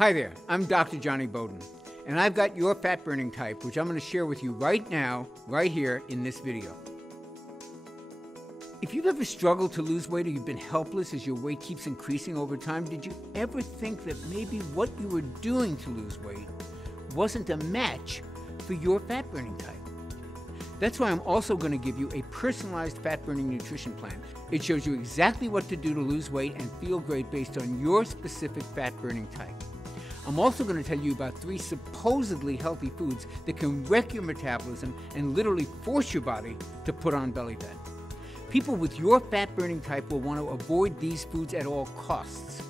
Hi there, I'm Dr. Johnny Bowden, and I've got your fat burning type, which I'm going to share with you right now, right here in this video. If you've ever struggled to lose weight or you've been helpless as your weight keeps increasing over time, did you ever think that maybe what you were doing to lose weight wasn't a match for your fat burning type? That's why I'm also going to give you a personalized fat burning nutrition plan. It shows you exactly what to do to lose weight and feel great based on your specific fat burning type. I'm also going to tell you about 3 supposedly healthy foods that can wreck your metabolism and literally force your body to put on belly fat. People with your fat burning type will want to avoid these foods at all costs.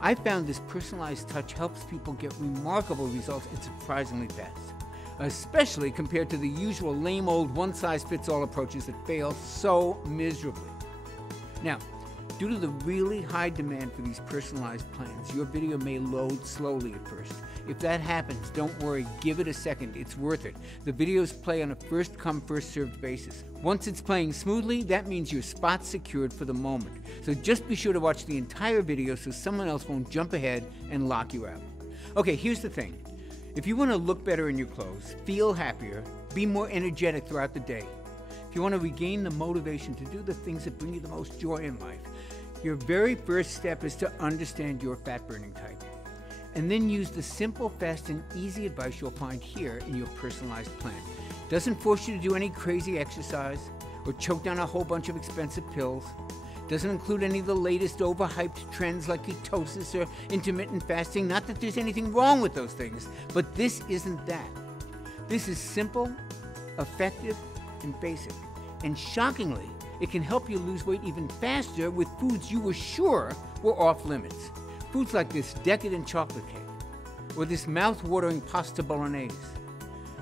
I found this personalized touch helps people get remarkable results and surprisingly fast, especially compared to the usual lame old one-size-fits-all approaches that fail so miserably. Now, due to the really high demand for these personalized plans, your video may load slowly at first. If that happens, don't worry, give it a second, it's worth it. The videos play on a first-come, first-served basis. Once it's playing smoothly, that means your spot's secured for the moment. So just be sure to watch the entire video so someone else won't jump ahead and lock you out. Okay, here's the thing. If you want to look better in your clothes, feel happier, be more energetic throughout the day, if you want to regain the motivation to do the things that bring you the most joy in life, your very first step is to understand your fat burning type, and then use the simple, fast, and easy advice you'll find here in your personalized plan. It doesn't force you to do any crazy exercise or choke down a whole bunch of expensive pills. It doesn't include any of the latest overhyped trends like ketosis or intermittent fasting. Not that there's anything wrong with those things, but this isn't that. This is simple, effective, and basic. And shockingly, it can help you lose weight even faster with foods you were sure were off limits. Foods like this decadent chocolate cake, or this mouth-watering pasta bolognese,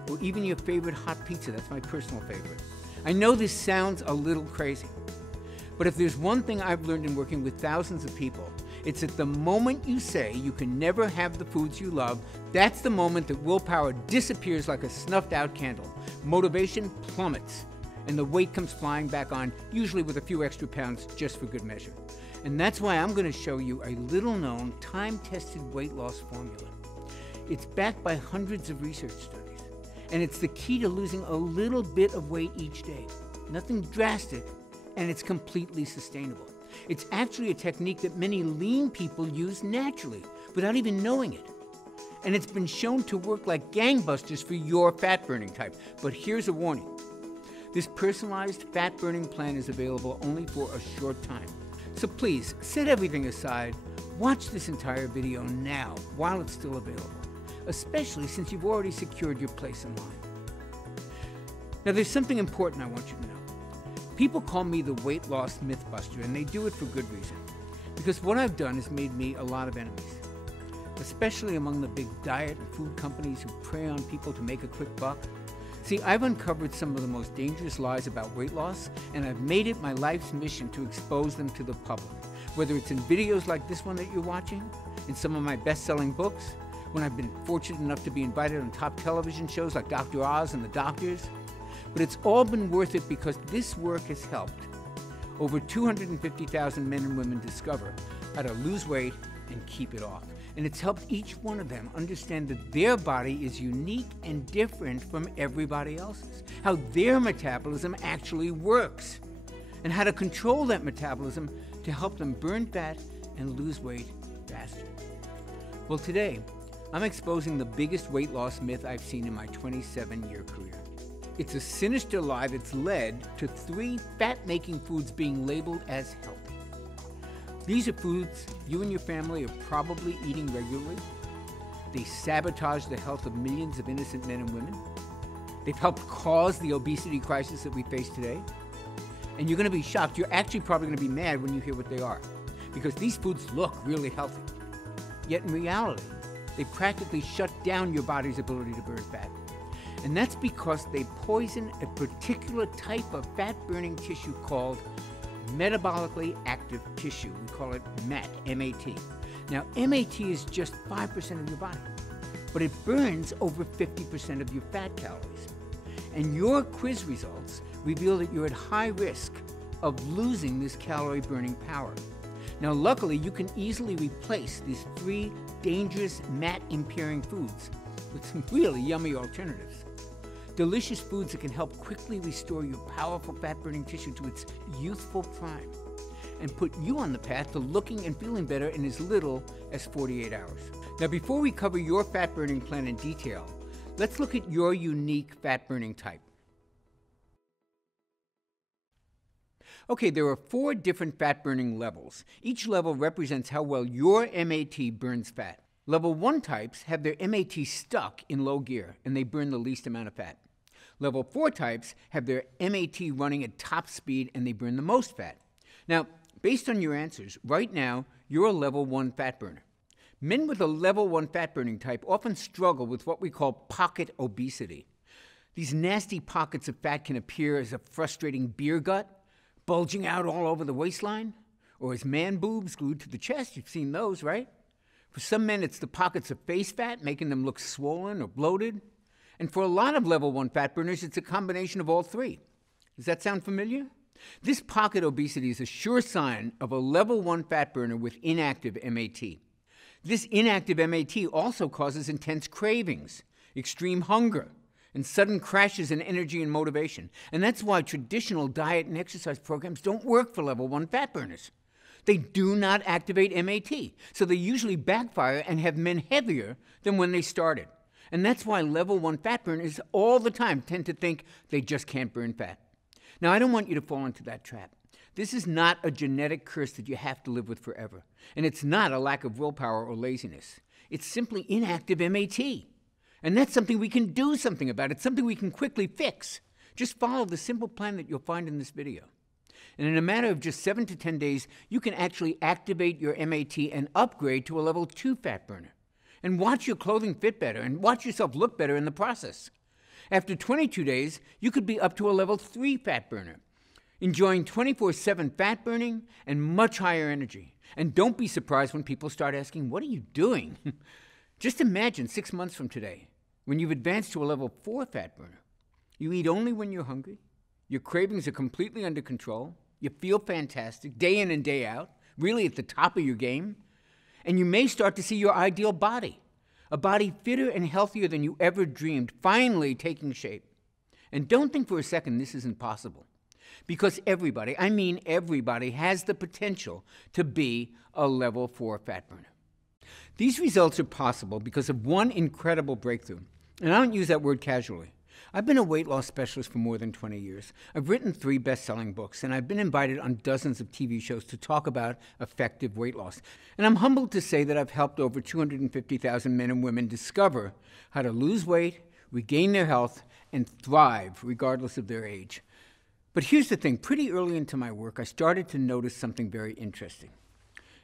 or even your favorite hot pizza. That's my personal favorite. I know this sounds a little crazy, but if there's one thing I've learned in working with thousands of people, it's that the moment you say you can never have the foods you love, that's the moment that willpower disappears like a snuffed-out candle. Motivation plummets, and the weight comes flying back on, usually with a few extra pounds just for good measure. And that's why I'm going to show you a little-known, time-tested weight loss formula. It's backed by hundreds of research studies, and it's the key to losing a little bit of weight each day. Nothing drastic, and it's completely sustainable. It's actually a technique that many lean people use naturally, without even knowing it. And it's been shown to work like gangbusters for your fat-burning type. But here's a warning. This personalized fat-burning plan is available only for a short time. So please, set everything aside, watch this entire video now while it's still available, especially since you've already secured your place in line. Now there's something important I want you to know. People call me the weight loss mythbuster, and they do it for good reason. Because what I've done has made me a lot of enemies, especially among the big diet and food companies who prey on people to make a quick buck. See, I've uncovered some of the most dangerous lies about weight loss, and I've made it my life's mission to expose them to the public. Whether it's in videos like this one that you're watching, in some of my best-selling books, when I've been fortunate enough to be invited on top television shows like Dr. Oz and The Doctors. But it's all been worth it because this work has helped over 250,000 men and women discover how to lose weight and keep it off. And it's helped each one of them understand that their body is unique and different from everybody else's, how their metabolism actually works, and how to control that metabolism to help them burn fat and lose weight faster. Well, today, I'm exposing the biggest weight loss myth I've seen in my 27-year career. It's a sinister lie that's led to 3 fat-making foods being labeled as healthy. These are foods you and your family are probably eating regularly. They sabotage the health of millions of innocent men and women. They've helped cause the obesity crisis that we face today. And you're going to be shocked. You're actually probably going to be mad when you hear what they are, because these foods look really healthy. Yet in reality, they practically shut down your body's ability to burn fat. And that's because they poison a particular type of fat-burning tissue called metabolically active tissue. We call it MAT, M-A-T. Now, MAT is just 5% of your body, but it burns over 50% of your fat calories. And your quiz results reveal that you're at high risk of losing this calorie-burning power. Now, luckily, you can easily replace these 3 dangerous MAT-impairing foods with some really yummy alternatives. Delicious foods that can help quickly restore your powerful fat-burning tissue to its youthful prime and put you on the path to looking and feeling better in as little as 48 hours. Now, before we cover your fat-burning plan in detail, let's look at your unique fat-burning type. Okay, there are 4 different fat-burning levels. Each level represents how well your MAT burns fat. Level 1 types have their MAT stuck in low gear, and they burn the least amount of fat. Level 4 types have their MAT running at top speed, and they burn the most fat. Now, based on your answers, right now, you're a level 1 fat burner. Men with a level 1 fat-burning type often struggle with what we call pocket obesity. These nasty pockets of fat can appear as a frustrating beer gut, bulging out all over the waistline, or as man boobs glued to the chest. You've seen those, right? For some men, it's the pockets of face fat, making them look swollen or bloated. And for a lot of level 1 fat burners, it's a combination of all 3. Does that sound familiar? This pocket obesity is a sure sign of a level 1 fat burner with inactive MAT. This inactive MAT also causes intense cravings, extreme hunger, and sudden crashes in energy and motivation. And that's why traditional diet and exercise programs don't work for level 1 fat burners. They do not activate MAT, so they usually backfire and have men heavier than when they started. And that's why level 1 fat burners all the time tend to think they just can't burn fat. Now, I don't want you to fall into that trap. This is not a genetic curse that you have to live with forever. And it's not a lack of willpower or laziness. It's simply inactive MAT. And that's something we can do something about. It's something we can quickly fix. Just follow the simple plan that you'll find in this video. And in a matter of just 7 to 10 days, you can actually activate your MAT and upgrade to a level 2 fat burner. And watch your clothing fit better and watch yourself look better in the process. After 22 days, you could be up to a level 3 fat burner, enjoying 24/7 fat burning and much higher energy. And don't be surprised when people start asking, what are you doing? Just imagine 6 months from today, when you've advanced to a level 4 fat burner. You eat only when you're hungry, your cravings are completely under control, you feel fantastic day in and day out, really at the top of your game, and you may start to see your ideal body, a body fitter and healthier than you ever dreamed, finally taking shape. And don't think for a second this isn't possible, because everybody, I mean everybody, has the potential to be a level 4 fat burner. These results are possible because of one incredible breakthrough, and I don't use that word casually. I've been a weight loss specialist for more than 20 years. I've written 3 best-selling books, and I've been invited on dozens of TV shows to talk about effective weight loss. And I'm humbled to say that I've helped over 250,000 men and women discover how to lose weight, regain their health, and thrive regardless of their age. But here's the thing, pretty early into my work, I started to notice something very interesting.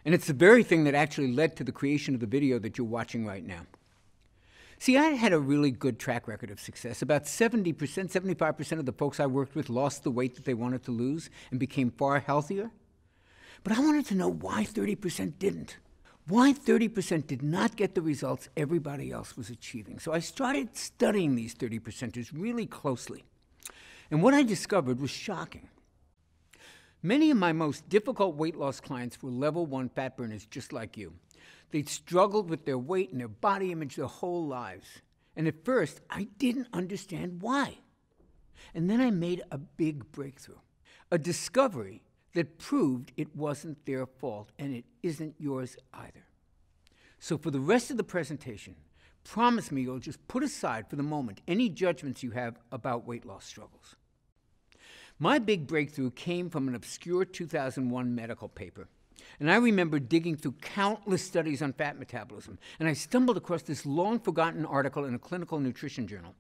And it's the very thing that actually led to the creation of the video that you're watching right now. See, I had a really good track record of success. About 70%, 75% of the folks I worked with lost the weight that they wanted to lose and became far healthier. But I wanted to know why 30% didn't. Why 30% did not get the results everybody else was achieving. So I started studying these 30%ers really closely. And what I discovered was shocking. Many of my most difficult weight loss clients were level 1 fat burners just like you. They'd struggled with their weight and their body image their whole lives. And at first, I didn't understand why. And then I made a big breakthrough, a discovery that proved it wasn't their fault, and it isn't yours either. So for the rest of the presentation, promise me you'll just put aside for the moment any judgments you have about weight loss struggles. My big breakthrough came from an obscure 2001 medical paper. And I remember digging through countless studies on fat metabolism, and I stumbled across this long-forgotten article in a clinical nutrition journal.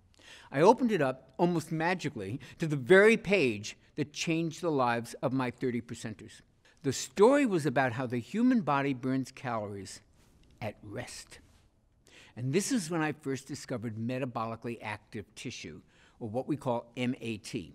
I opened it up, almost magically, to the very page that changed the lives of my 30%ers. The story was about how the human body burns calories at rest. And this is when I first discovered metabolically active tissue, or what we call MAT.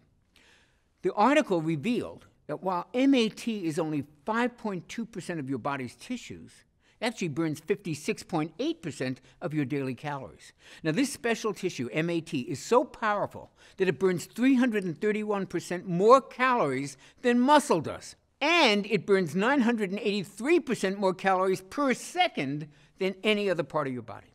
The article revealed that while MAT is only 5.2% of your body's tissues, it actually burns 56.8% of your daily calories. Now, this special tissue, MAT, is so powerful that it burns 331% more calories than muscle does. And it burns 983% more calories per second than any other part of your body.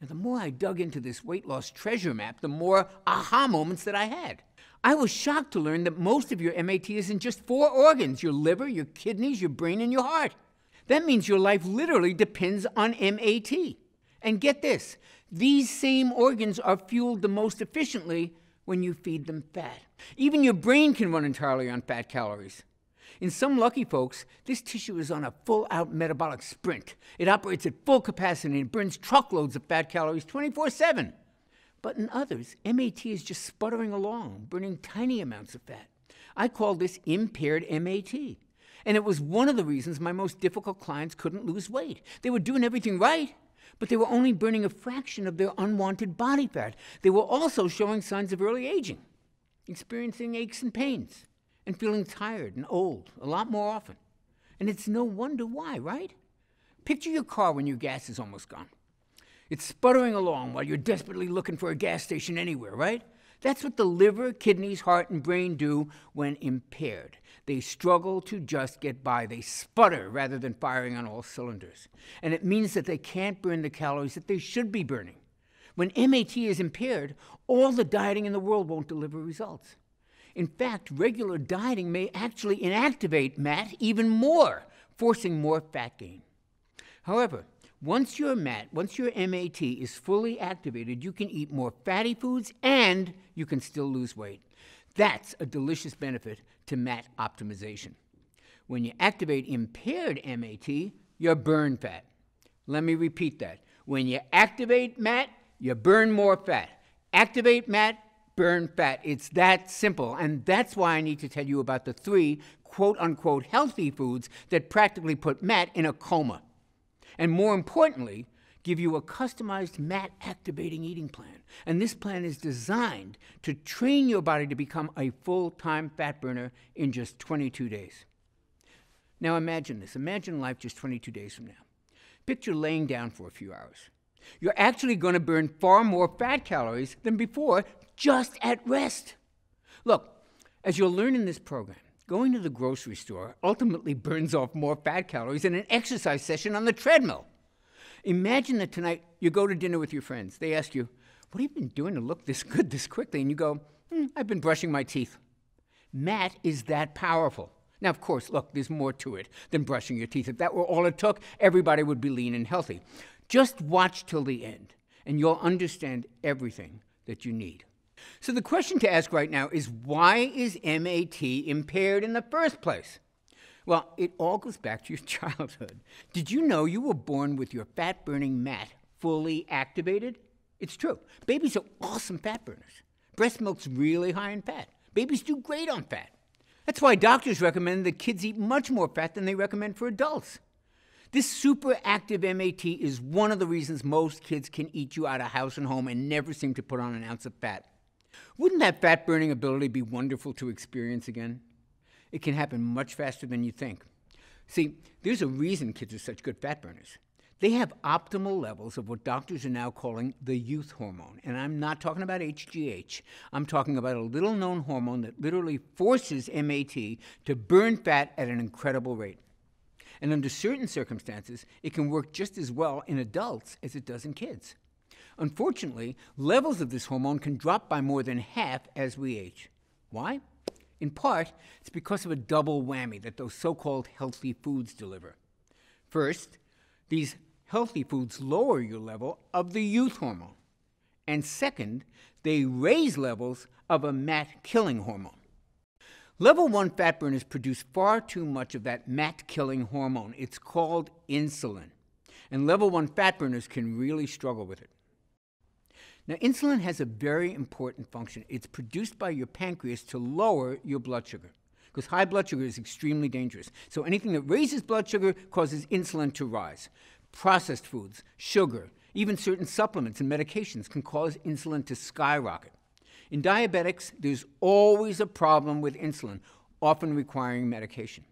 Now, the more I dug into this weight loss treasure map, the more aha moments that I had. I was shocked to learn that most of your MAT is in just 4 organs: your liver, your kidneys, your brain, and your heart. That means your life literally depends on MAT. And get this, these same organs are fueled the most efficiently when you feed them fat. Even your brain can run entirely on fat calories. In some lucky folks, this tissue is on a full-out metabolic sprint. It operates at full capacity and burns truckloads of fat calories 24/7. But in others, MAT is just sputtering along, burning tiny amounts of fat. I call this impaired MAT. And it was one of the reasons my most difficult clients couldn't lose weight. They were doing everything right, but they were only burning a fraction of their unwanted body fat. They were also showing signs of early aging, experiencing aches and pains, and feeling tired and old a lot more often. And it's no wonder why, right? Picture your car when your gas is almost gone. It's sputtering along while you're desperately looking for a gas station anywhere, right? That's what the liver, kidneys, heart, and brain do when impaired. They struggle to just get by. They sputter rather than firing on all cylinders. And it means that they can't burn the calories that they should be burning. When MAT is impaired, all the dieting in the world won't deliver results. In fact, regular dieting may actually inactivate MAT even more, forcing more fat gain. However, once your MAT is fully activated, you can eat more fatty foods and you can still lose weight. That's a delicious benefit to MAT optimization. When you activate impaired MAT, you burn fat. Let me repeat that. When you activate MAT, you burn more fat. Activate MAT, burn fat. It's that simple. And that's why I need to tell you about the 3 quote-unquote healthy foods that practically put MAT in a coma. And more importantly, give you a customized MAT-activating eating plan. And this plan is designed to train your body to become a full-time fat burner in just 22 days. Now imagine this. Imagine life just 22 days from now. Picture laying down for a few hours. You're actually going to burn far more fat calories than before just at rest. Look, as you'll learn in this program, going to the grocery store ultimately burns off more fat calories than an exercise session on the treadmill. Imagine that tonight you go to dinner with your friends. They ask you, "What have you been doing to look this good this quickly?" And you go, "I've been brushing my teeth." MAT is that powerful. Now, of course, look, there's more to it than brushing your teeth. If that were all it took, everybody would be lean and healthy. Just watch till the end, and you'll understand everything that you need. So the question to ask right now is, why is MAT impaired in the first place? Well, it all goes back to your childhood. Did you know you were born with your fat-burning MAT fully activated? It's true. Babies are awesome fat burners. Breast milk's really high in fat. Babies do great on fat. That's why doctors recommend that kids eat much more fat than they recommend for adults. This super active MAT is one of the reasons most kids can eat you out of house and home and never seem to put on an ounce of fat. Wouldn't that fat-burning ability be wonderful to experience again? It can happen much faster than you think. See, there's a reason kids are such good fat burners. They have optimal levels of what doctors are now calling the youth hormone. And I'm not talking about HGH. I'm talking about a little-known hormone that literally forces MAT to burn fat at an incredible rate. And under certain circumstances, it can work just as well in adults as it does in kids. Unfortunately, levels of this hormone can drop by more than half as we age. Why? In part, it's because of a double whammy that those so-called healthy foods deliver. First, these healthy foods lower your level of the youth hormone. And second, they raise levels of a MAT-killing hormone. Level 1 fat burners produce far too much of that MAT-killing hormone. It's called insulin. And level 1 fat burners can really struggle with it. Now, insulin has a very important function. It's produced by your pancreas to lower your blood sugar, because high blood sugar is extremely dangerous. So anything that raises blood sugar causes insulin to rise. Processed foods, sugar, even certain supplements and medications can cause insulin to skyrocket. In diabetics, there's always a problem with insulin, often requiring medication.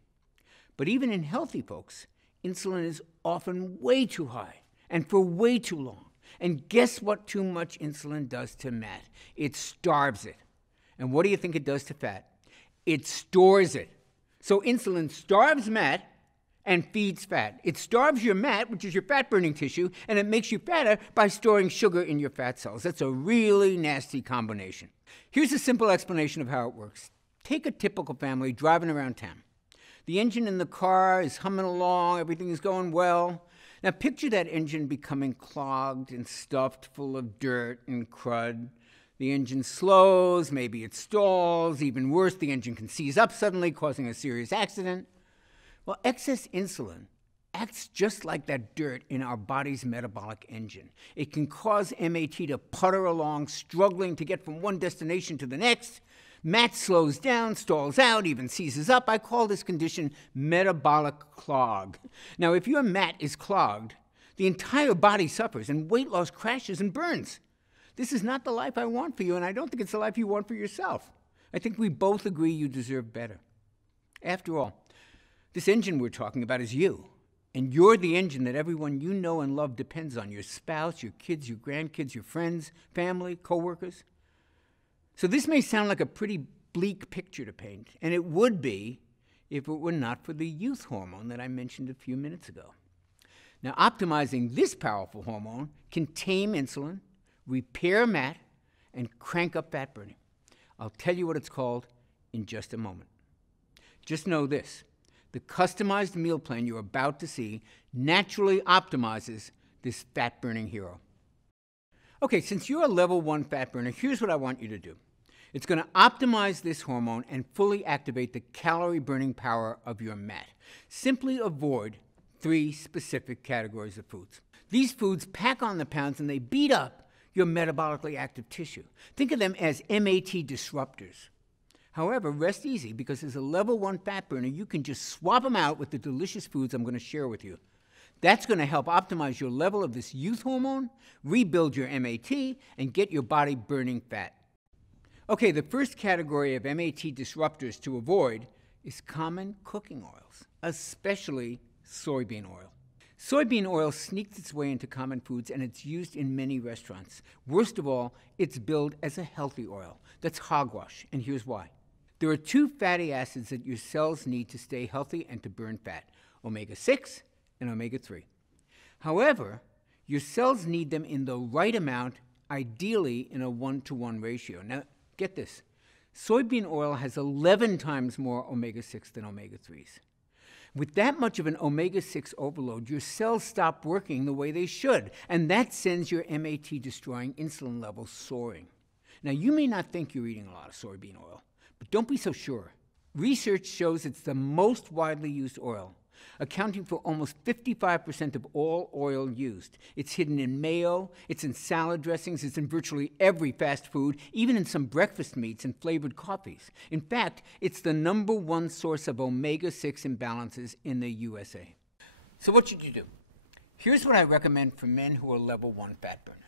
But even in healthy folks, insulin is often way too high and for way too long. And guess what too much insulin does to MAT? It starves it. And what do you think it does to fat? It stores it. So insulin starves MAT and feeds fat. It starves your MAT, which is your fat-burning tissue, and it makes you fatter by storing sugar in your fat cells. That's a really nasty combination. Here's a simple explanation of how it works. Take a typical family driving around town. The engine in the car is humming along, everything is going well. Now picture that engine becoming clogged and stuffed full of dirt and crud. The engine slows, maybe it stalls, even worse, the engine can seize up suddenly, causing a serious accident. Well, excess insulin acts just like that dirt in our body's metabolic engine. It can cause MAT to putter along, struggling to get from one destination to the next. MAT slows down, stalls out, even seizes up. I call this condition metabolic clog. Now, if your MAT is clogged, the entire body suffers and weight loss crashes and burns. This is not the life I want for you, and I don't think it's the life you want for yourself. I think we both agree you deserve better. After all, this engine we're talking about is you, and you're the engine that everyone you know and love depends on, your spouse, your kids, your grandkids, your friends, family, coworkers. So this may sound like a pretty bleak picture to paint, and it would be if it were not for the youth hormone that I mentioned a few minutes ago. Now, optimizing this powerful hormone can tame insulin, repair MAT, and crank up fat burning. I'll tell you what it's called in just a moment. Just know this. The customized meal plan you're about to see naturally optimizes this fat-burning hero. Okay, since you're a level 1 fat burner, here's what I want you to do. It's going to optimize this hormone and fully activate the calorie-burning power of your MAT. Simply avoid 3 specific categories of foods. These foods pack on the pounds and they beat up your metabolically active tissue. Think of them as MAT disruptors. However, rest easy, because as a level 1 fat burner, you can just swap them out with the delicious foods I'm going to share with you. That's going to help optimize your level of this youth hormone, rebuild your MAT, and get your body burning fat. Okay, the first category of MAT disruptors to avoid is common cooking oils, especially soybean oil. Soybean oil sneaks its way into common foods, and it's used in many restaurants. Worst of all, it's billed as a healthy oil. That's hogwash, and here's why. There are 2 fatty acids that your cells need to stay healthy and to burn fat, omega-6 and omega-3. However, your cells need them in the right amount, ideally in a 1-to-1 ratio. Now, get this. Soybean oil has 11 times more omega-6 than omega-3s. With that much of an omega-6 overload, your cells stop working the way they should, and that sends your MAT-destroying insulin levels soaring. Now, you may not think you're eating a lot of soybean oil, but don't be so sure. Research shows it's the most widely used oil, accounting for almost 55% of all oil used. It's hidden in mayo, it's in salad dressings, it's in virtually every fast food, even in some breakfast meats and flavored coffees. In fact, it's the #1 source of omega-6 imbalances in the USA. So what should you do? Here's what I recommend for men who are level 1 fat burners.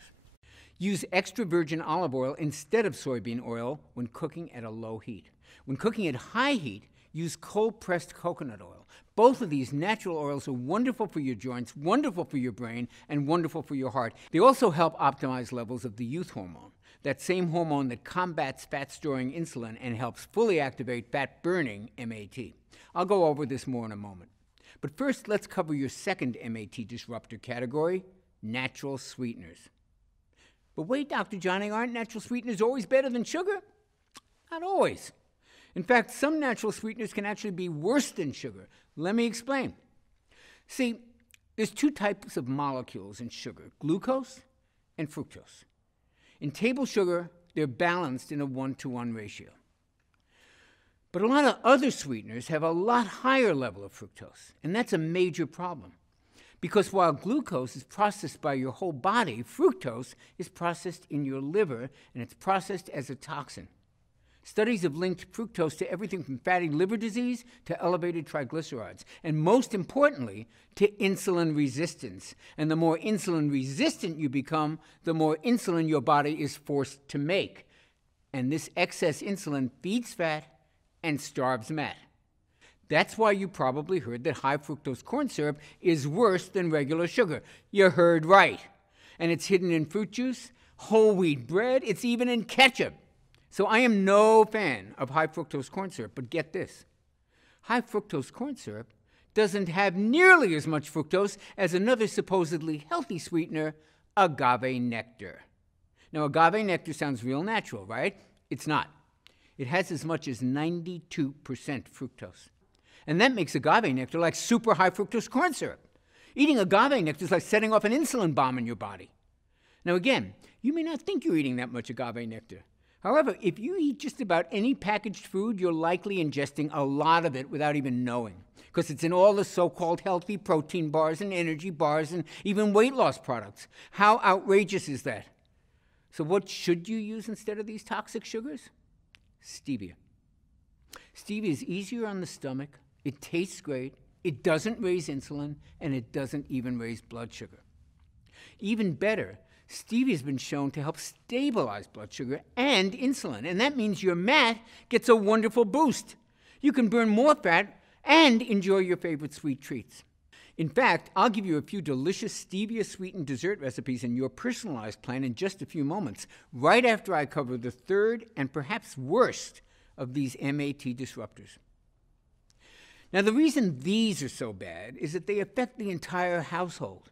Use extra virgin olive oil instead of soybean oil when cooking at a low heat. When cooking at high heat, use cold-pressed coconut oil. Both of these natural oils are wonderful for your joints, wonderful for your brain, and wonderful for your heart. They also help optimize levels of the youth hormone, that same hormone that combats fat-storing insulin and helps fully activate fat-burning MAT. I'll go over this more in a moment. But first, let's cover your second MAT disruptor category, natural sweeteners. But wait, Dr. Johnny, aren't natural sweeteners always better than sugar? Not always. In fact, some natural sweeteners can actually be worse than sugar. Let me explain. See, there's 2 types of molecules in sugar, glucose and fructose. In table sugar, they're balanced in a 1-to-1 ratio. But a lot of other sweeteners have a lot higher level of fructose, and that's a major problem. Because while glucose is processed by your whole body, fructose is processed in your liver, and it's processed as a toxin. Studies have linked fructose to everything from fatty liver disease to elevated triglycerides, and most importantly, to insulin resistance. And the more insulin resistant you become, the more insulin your body is forced to make. And this excess insulin feeds fat and starves MAT. That's why you probably heard that high fructose corn syrup is worse than regular sugar. You heard right. And it's hidden in fruit juice, whole wheat bread, it's even in ketchup. So I am no fan of high fructose corn syrup, but get this. High fructose corn syrup doesn't have nearly as much fructose as another supposedly healthy sweetener, agave nectar. Now, agave nectar sounds real natural, right? It's not. It has as much as 92% fructose. And that makes agave nectar like super high fructose corn syrup. Eating agave nectar is like setting off an insulin bomb in your body. Now again, you may not think you're eating that much agave nectar. However, if you eat just about any packaged food, you're likely ingesting a lot of it without even knowing, because it's in all the so-called healthy protein bars and energy bars and even weight loss products. How outrageous is that? So what should you use instead of these toxic sugars? Stevia. Stevia is easier on the stomach, it tastes great, it doesn't raise insulin, and it doesn't even raise blood sugar. Even better, stevia has been shown to help stabilize blood sugar and insulin, and that means your MAT gets a wonderful boost. You can burn more fat and enjoy your favorite sweet treats. In fact, I'll give you a few delicious stevia-sweetened dessert recipes in your personalized plan in just a few moments, right after I cover the third and perhaps worst of these MAT disruptors. Now, the reason these are so bad is that they affect the entire household.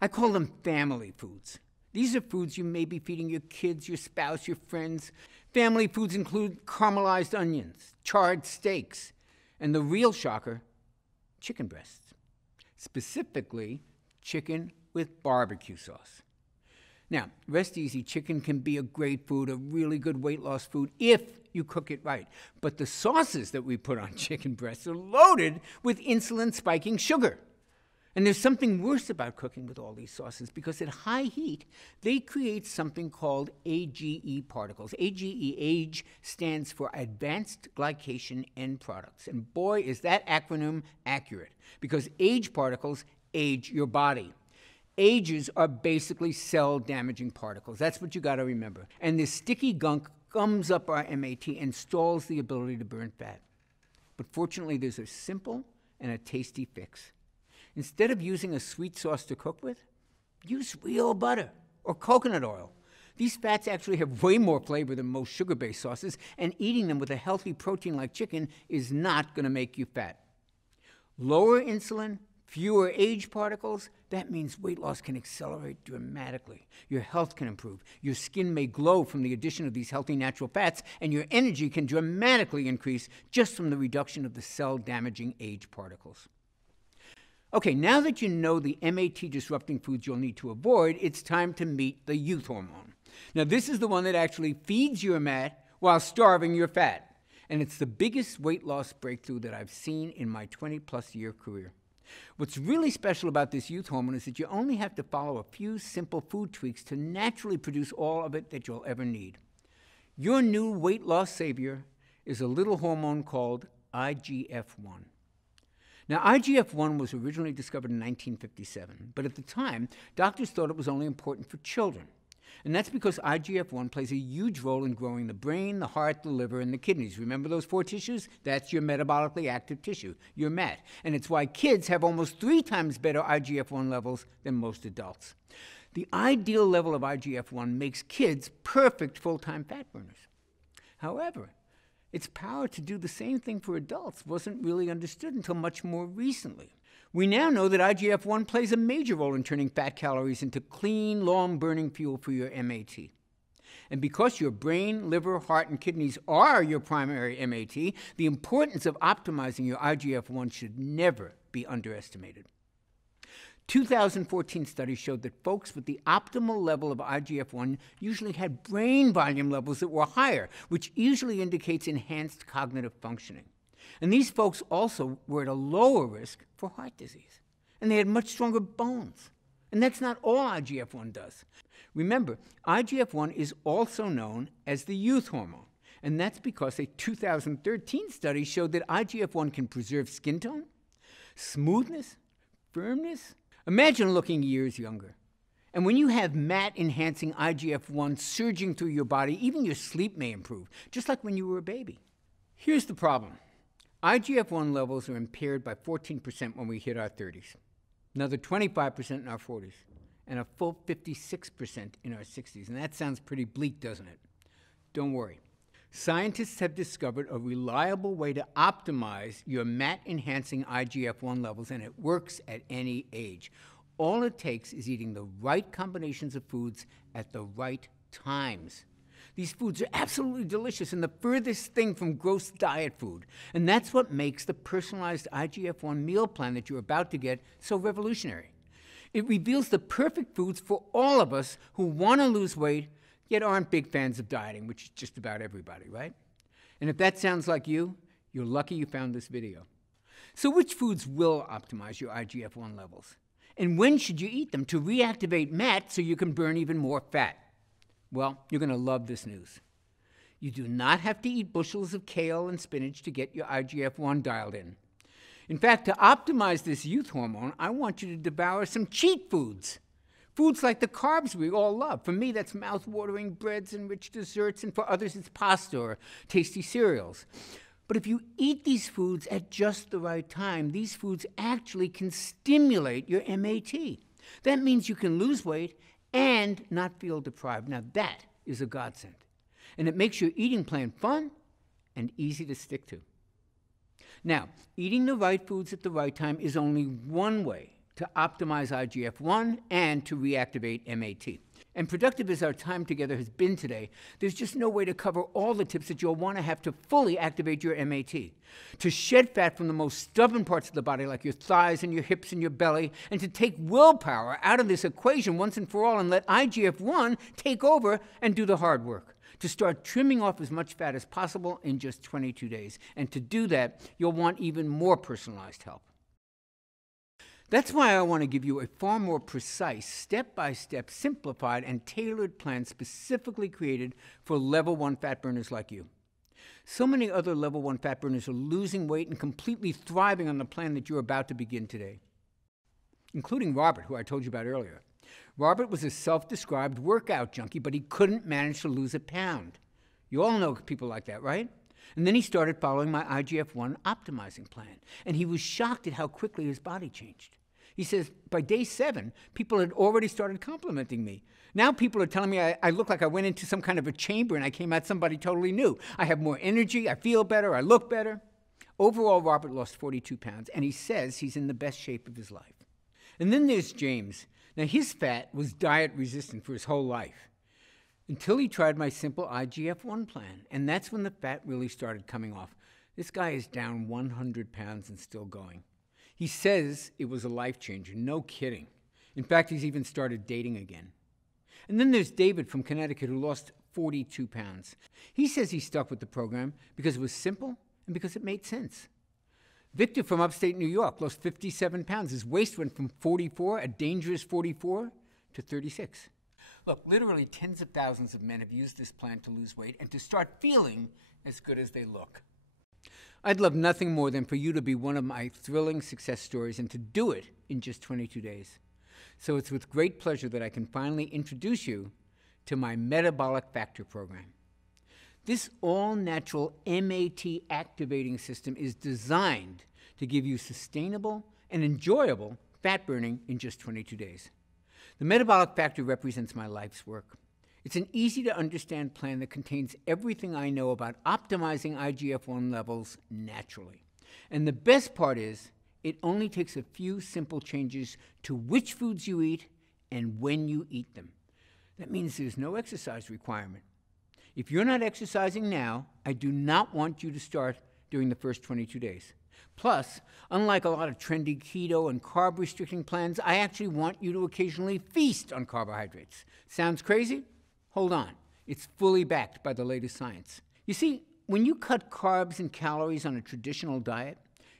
I call them family foods. These are foods you may be feeding your kids, your spouse, your friends. Family foods include caramelized onions, charred steaks, and the real shocker, chicken breasts. Specifically, chicken with barbecue sauce. Now, rest easy, chicken can be a great food, a really good weight loss food, if you cook it right. But the sauces that we put on chicken breasts are loaded with insulin-spiking sugar. And there's something worse about cooking with all these sauces, because at high heat, they create something called AGE particles. AGE stands for Advanced Glycation End Products. And boy, is that acronym accurate, because age particles age your body. Ages are basically cell-damaging particles. That's what you got to remember. And this sticky gunk gums up our MAT and stalls the ability to burn fat. But fortunately, there's a simple and a tasty fix. Instead of using a sweet sauce to cook with, use real butter or coconut oil. These fats actually have way more flavor than most sugar-based sauces, and eating them with a healthy protein like chicken is not going to make you fat. Lower insulin, fewer age particles, that means weight loss can accelerate dramatically. Your health can improve. Your skin may glow from the addition of these healthy natural fats, and your energy can dramatically increase just from the reduction of the cell-damaging age particles. Okay, now that you know the MAT-disrupting foods you'll need to avoid, it's time to meet the youth hormone. Now, this is the one that actually feeds your MAT while starving your fat. And it's the biggest weight loss breakthrough that I've seen in my 20-plus year career. What's really special about this youth hormone is that you only have to follow a few simple food tweaks to naturally produce all of it that you'll ever need. Your new weight loss savior is a little hormone called IGF-1. Now, IGF-1 was originally discovered in 1957, but at the time, doctors thought it was only important for children. And that's because IGF-1 plays a huge role in growing the brain, the heart, the liver, and the kidneys. Remember those 4 tissues? That's your metabolically active tissue, your MAT. And it's why kids have almost 3 times better IGF-1 levels than most adults. The ideal level of IGF-1 makes kids perfect full-time fat burners. However, its power to do the same thing for adults wasn't really understood until much more recently. We now know that IGF-1 plays a major role in turning fat calories into clean, long-burning fuel for your MAT. And because your brain, liver, heart, and kidneys are your primary MAT, the importance of optimizing your IGF-1 should never be underestimated. 2014 studies showed that folks with the optimal level of IGF-1 usually had brain volume levels that were higher, which usually indicates enhanced cognitive functioning. And these folks also were at a lower risk for heart disease. And they had much stronger bones. And that's not all IGF-1 does. Remember, IGF-1 is also known as the youth hormone. And that's because a 2013 study showed that IGF-1 can preserve skin tone, smoothness, firmness. Imagine looking years younger. And when you have MAT-enhancing IGF-1 surging through your body, even your sleep may improve, just like when you were a baby. Here's the problem. IGF-1 levels are impaired by 14% when we hit our 30s, another 25% in our 40s, and a full 56% in our 60s. And that sounds pretty bleak, doesn't it? Don't worry. Scientists have discovered a reliable way to optimize your MAT-enhancing IGF-1 levels, and it works at any age. All it takes is eating the right combinations of foods at the right times. These foods are absolutely delicious and the furthest thing from gross diet food. And that's what makes the personalized IGF-1 meal plan that you're about to get so revolutionary. It reveals the perfect foods for all of us who want to lose weight, yet aren't big fans of dieting, which is just about everybody, right? And if that sounds like you, you're lucky you found this video. So which foods will optimize your IGF-1 levels? And when should you eat them to reactivate MAT so you can burn even more fat? Well, you're going to love this news. You do not have to eat bushels of kale and spinach to get your IGF-1 dialed in. In fact, to optimize this youth hormone, I want you to devour some cheat foods. Foods like the carbs we all love. For me, that's mouth-watering breads and rich desserts, and for others, it's pasta or tasty cereals. But if you eat these foods at just the right time, these foods actually can stimulate your MAT. That means you can lose weight and not feel deprived. Now that is a godsend. And it makes your eating plan fun and easy to stick to. Now, eating the right foods at the right time is only one way to optimize IGF-1 and to reactivate MAT. And productive as our time together has been today, there's just no way to cover all the tips that you'll want to have to fully activate your MAT. To shed fat from the most stubborn parts of the body, like your thighs and your hips and your belly, and to take willpower out of this equation once and for all and let IGF-1 take over and do the hard work. To start trimming off as much fat as possible in just 22 days. And to do that, you'll want even more personalized help. That's why I want to give you a far more precise, step-by-step, simplified, and tailored plan specifically created for level 1 fat burners like you. So many other level 1 fat burners are losing weight and completely thriving on the plan that you're about to begin today, including Robert, who I told you about earlier. Robert was a self-described workout junkie, but he couldn't manage to lose a pound. You all know people like that, right? And then he started following my IGF-1 optimizing plan, and he was shocked at how quickly his body changed. He says, by day 7, people had already started complimenting me. Now people are telling me I look like I went into some kind of a chamber and I came out somebody totally new. I have more energy, I feel better, I look better. Overall, Robert lost 42 pounds, and he says he's in the best shape of his life. And then there's James. Now, his fat was diet-resistant for his whole life, until he tried my simple IGF-1 plan, and that's when the fat really started coming off. This guy is down 100 pounds and still going. He says it was a life changer, no kidding. In fact, he's even started dating again. And then there's David from Connecticut who lost 42 pounds. He says he stuck with the program because it was simple and because it made sense. Victor from upstate New York lost 57 pounds. His waist went from 44, a dangerous 44, to 36. Look, literally tens of thousands of men have used this plan to lose weight and to start feeling as good as they look. I'd love nothing more than for you to be one of my thrilling success stories and to do it in just 22 days. So it's with great pleasure that I can finally introduce you to my Metabolic Factor program. This all-natural MAT activating system is designed to give you sustainable and enjoyable fat burning in just 22 days. The Metabolic Factor represents my life's work. It's an easy-to-understand plan that contains everything I know about optimizing IGF-1 levels naturally. And the best part is, it only takes a few simple changes to which foods you eat and when you eat them. That means there's no exercise requirement. If you're not exercising now, I do not want you to start during the first 22 days. Plus, unlike a lot of trendy keto and carb-restricting plans, I actually want you to occasionally feast on carbohydrates. Sounds crazy? Hold on. It's fully backed by the latest science. You see, when you cut carbs and calories on a traditional diet,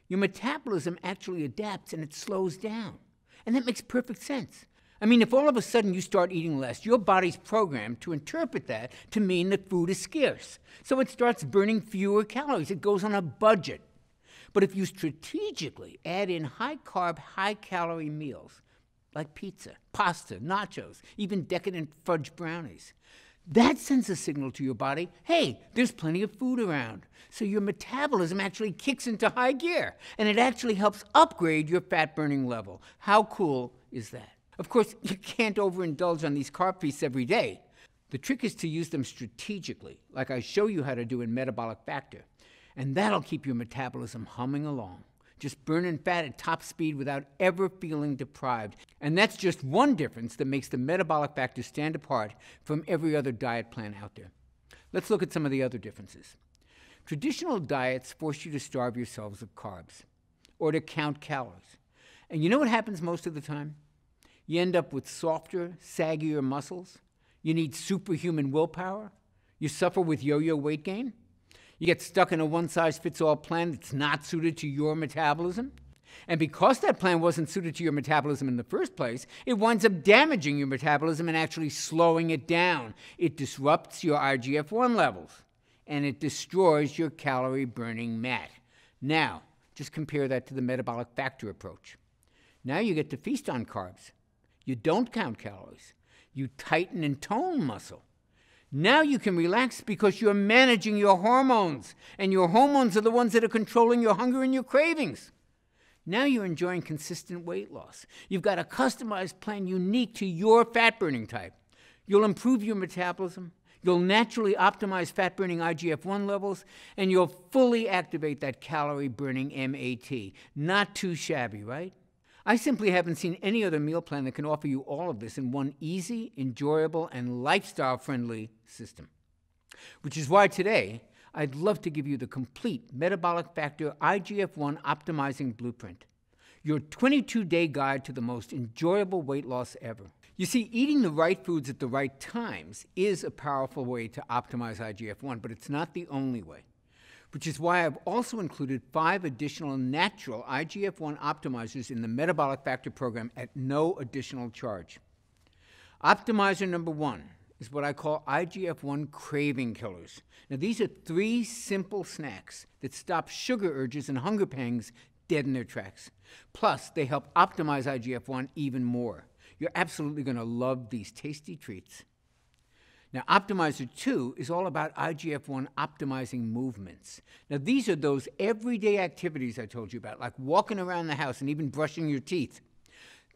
your metabolism actually adapts and it slows down. And that makes perfect sense. I mean, if all of a sudden you start eating less, your body's programmed to interpret that to mean that food is scarce. So it starts burning fewer calories. It goes on a budget. But if you strategically add in high-carb, high-calorie meals, like pizza, pasta, nachos, even decadent fudge brownies, that sends a signal to your body, hey, there's plenty of food around. So your metabolism actually kicks into high gear, and it actually helps upgrade your fat-burning level. How cool is that? Of course, you can't overindulge on these carb feasts every day. The trick is to use them strategically, like I show you how to do in Metabolic Factor, and that'll keep your metabolism humming along, just burning fat at top speed without ever feeling deprived. And that's just one difference that makes the Metabolic Factor stand apart from every other diet plan out there. Let's look at some of the other differences. Traditional diets force you to starve yourselves of carbs or to count calories. And you know what happens most of the time? You end up with softer, saggier muscles. You need superhuman willpower. You suffer with yo-yo weight gain. You get stuck in a one-size-fits-all plan that's not suited to your metabolism. And because that plan wasn't suited to your metabolism in the first place, it winds up damaging your metabolism and actually slowing it down. It disrupts your IGF-1 levels, and it destroys your calorie-burning mat. Now, just compare that to the Metabolic Factor approach. Now you get to feast on carbs. You don't count calories. You tighten and tone muscle. Now you can relax because you're managing your hormones, and your hormones are the ones that are controlling your hunger and your cravings. Now you're enjoying consistent weight loss. You've got a customized plan unique to your fat-burning type. You'll improve your metabolism, you'll naturally optimize fat-burning IGF-1 levels, and you'll fully activate that calorie-burning MAT. Not too shabby, right? I simply haven't seen any other meal plan that can offer you all of this in one easy, enjoyable, and lifestyle-friendly system. Which is why today, I'd love to give you the complete Metabolic Factor IGF-1 Optimizing Blueprint, your 22-day guide to the most enjoyable weight loss ever. You see, eating the right foods at the right times is a powerful way to optimize IGF-1, but it's not the only way. Which is why I've also included 5 additional natural IGF-1 optimizers in the Metabolic Factor program at no additional charge. Optimizer number 1 is what I call IGF-1 craving killers. Now, these are 3 simple snacks that stop sugar urges and hunger pangs dead in their tracks. Plus, they help optimize IGF-1 even more. You're absolutely going to love these tasty treats. Now, Optimizer 2 is all about IGF-1 optimizing movements. Now, these are those everyday activities I told you about, like walking around the house and even brushing your teeth.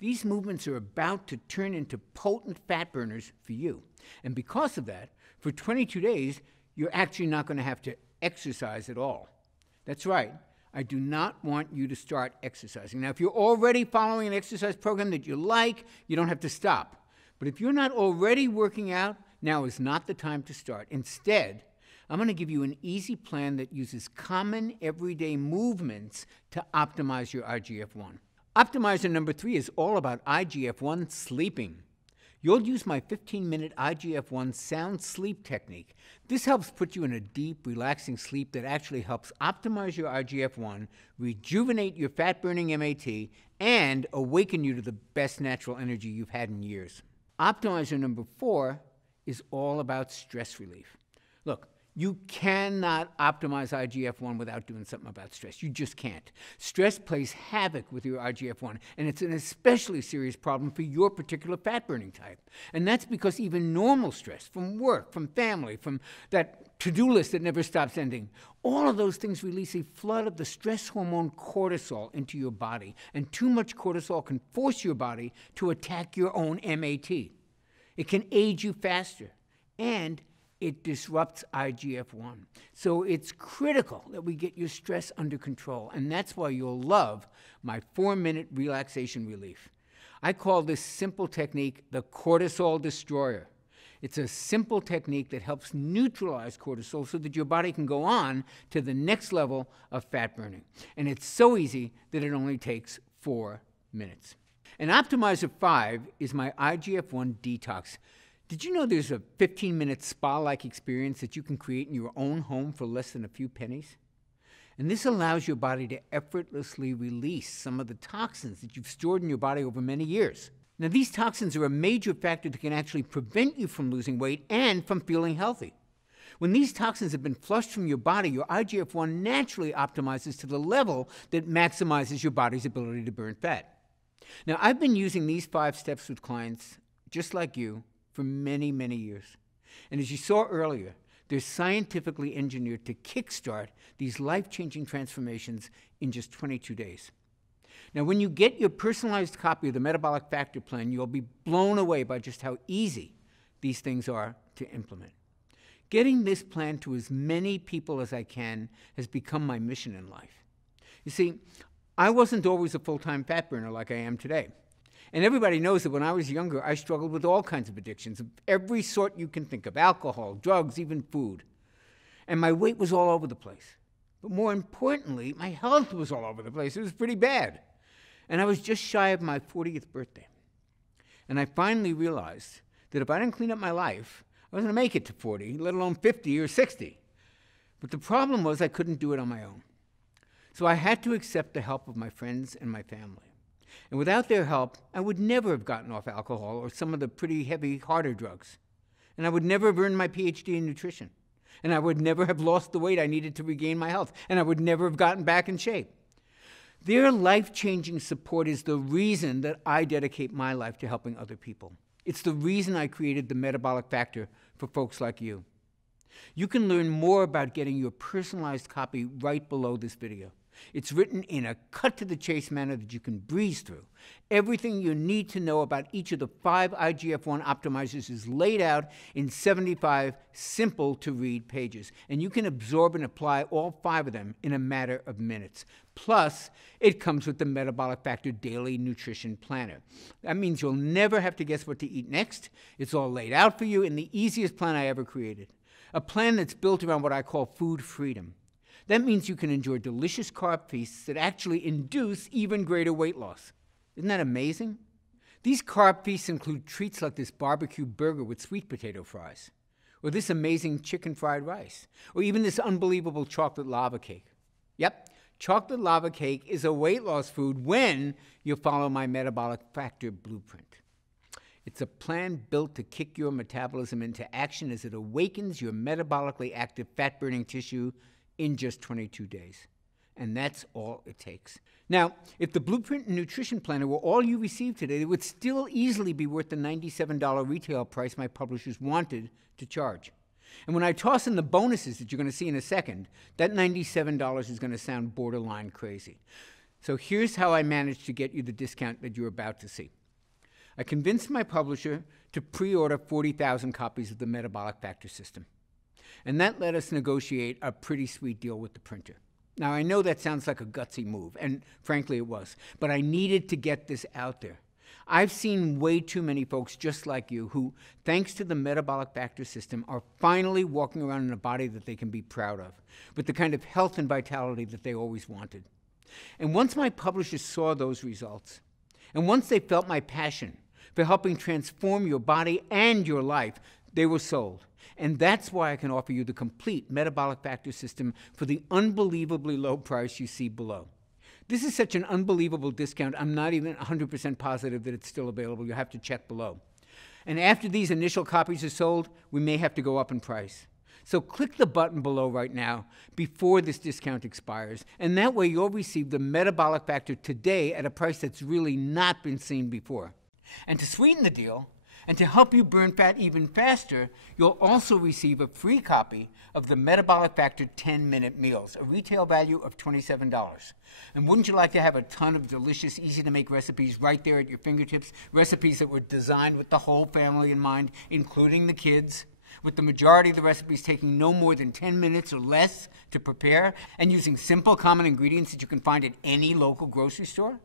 These movements are about to turn into potent fat burners for you. And because of that, for 22 days, you're actually not going to have to exercise at all. That's right. I do not want you to start exercising. Now, if you're already following an exercise program that you like, you don't have to stop. But if you're not already working out, now is not the time to start. Instead, I'm going to give you an easy plan that uses common everyday movements to optimize your IGF-1. Optimizer number 3 is all about IGF-1 sleeping. You'll use my 15-minute IGF-1 sound sleep technique. This helps put you in a deep, relaxing sleep that actually helps optimize your IGF-1, rejuvenate your fat-burning MAT, and awaken you to the best natural energy you've had in years. Optimizer number 4 is all about stress relief. Look, you cannot optimize IGF-1 without doing something about stress. You just can't. Stress plays havoc with your IGF-1, and it's an especially serious problem for your particular fat-burning type. And that's because even normal stress from work, from family, from that to-do list that never stops ending, all of those things release a flood of the stress hormone cortisol into your body, and too much cortisol can force your body to attack your own MAT. It can age you faster, and it disrupts IGF-1. So it's critical that we get your stress under control, and that's why you'll love my 4-minute relaxation relief. I call this simple technique the cortisol destroyer. It's a simple technique that helps neutralize cortisol so that your body can go on to the next level of fat burning. And it's so easy that it only takes 4 minutes. And Optimizer 5 is my IGF-1 detox. Did you know there's a 15-minute spa-like experience that you can create in your own home for less than a few pennies? And this allows your body to effortlessly release some of the toxins that you've stored in your body over many years. Now, these toxins are a major factor that can actually prevent you from losing weight and from feeling healthy. When these toxins have been flushed from your body, your IGF-1 naturally optimizes to the level that maximizes your body's ability to burn fat. Now, I've been using these 5 steps with clients just like you for many, many years. And as you saw earlier, they're scientifically engineered to kickstart these life-changing transformations in just 22 days. Now, when you get your personalized copy of the Metabolic Factor plan, you'll be blown away by just how easy these things are to implement. Getting this plan to as many people as I can has become my mission in life. You see, I wasn't always a full-time fat burner like I am today. And everybody knows that when I was younger, I struggled with all kinds of addictions of every sort you can think of: alcohol, drugs, even food. And my weight was all over the place. But more importantly, my health was all over the place. It was pretty bad. And I was just shy of my 40th birthday. And I finally realized that if I didn't clean up my life, I wasn't going to make it to 40, let alone 50 or 60. But the problem was I couldn't do it on my own. So I had to accept the help of my friends and my family. And without their help, I would never have gotten off alcohol or some of the pretty heavy, harder drugs. And I would never have earned my PhD in nutrition. And I would never have lost the weight I needed to regain my health. And I would never have gotten back in shape. Their life-changing support is the reason that I dedicate my life to helping other people. It's the reason I created the Metabolic Factor for folks like you. You can learn more about getting your personalized copy right below this video. It's written in a cut-to-the-chase manner that you can breeze through. Everything you need to know about each of the 5 IGF-1 optimizers is laid out in 75 simple-to-read pages, and you can absorb and apply all 5 of them in a matter of minutes. Plus, it comes with the Metabolic Factor Daily Nutrition Planner. That means you'll never have to guess what to eat next. It's all laid out for you in the easiest plan I ever created. A plan that's built around what I call food freedom. That means you can enjoy delicious carb feasts that actually induce even greater weight loss. Isn't that amazing? These carb feasts include treats like this barbecue burger with sweet potato fries, or this amazing chicken fried rice, or even this unbelievable chocolate lava cake. Yep, chocolate lava cake is a weight loss food when you follow my Metabolic Factor blueprint. It's a plan built to kick your metabolism into action as it awakens your metabolically active fat-burning tissue in just 22 days. And that's all it takes. Now, if the Blueprint and Nutrition Planner were all you received today, it would still easily be worth the $97 retail price my publishers wanted to charge. And when I toss in the bonuses that you're going to see in a second, that $97 is going to sound borderline crazy. So here's how I managed to get you the discount that you're about to see. I convinced my publisher to pre-order 40,000 copies of the Metabolic Factor system. And that let us negotiate a pretty sweet deal with the printer. Now, I know that sounds like a gutsy move, and frankly it was, but I needed to get this out there. I've seen way too many folks just like you who, thanks to the Metabolic Factor system, are finally walking around in a body that they can be proud of, with the kind of health and vitality that they always wanted. And once my publishers saw those results, and once they felt my passion for helping transform your body and your life, they were sold. And that's why I can offer you the complete Metabolic Factor system for the unbelievably low price you see below. This is such an unbelievable discount, I'm not even 100% positive that it's still available. You'll have to check below. And after these initial copies are sold, we may have to go up in price. So click the button below right now before this discount expires, and that way you'll receive the Metabolic Factor today at a price that's really not been seen before. And to sweeten the deal, and to help you burn fat even faster, you'll also receive a free copy of the Metabolic Factor 10-Minute Meals, a retail value of $27. And wouldn't you like to have a ton of delicious, easy-to-make recipes right there at your fingertips, recipes that were designed with the whole family in mind, including the kids, with the majority of the recipes taking no more than 10 minutes or less to prepare, and using simple, common ingredients that you can find at any local grocery store?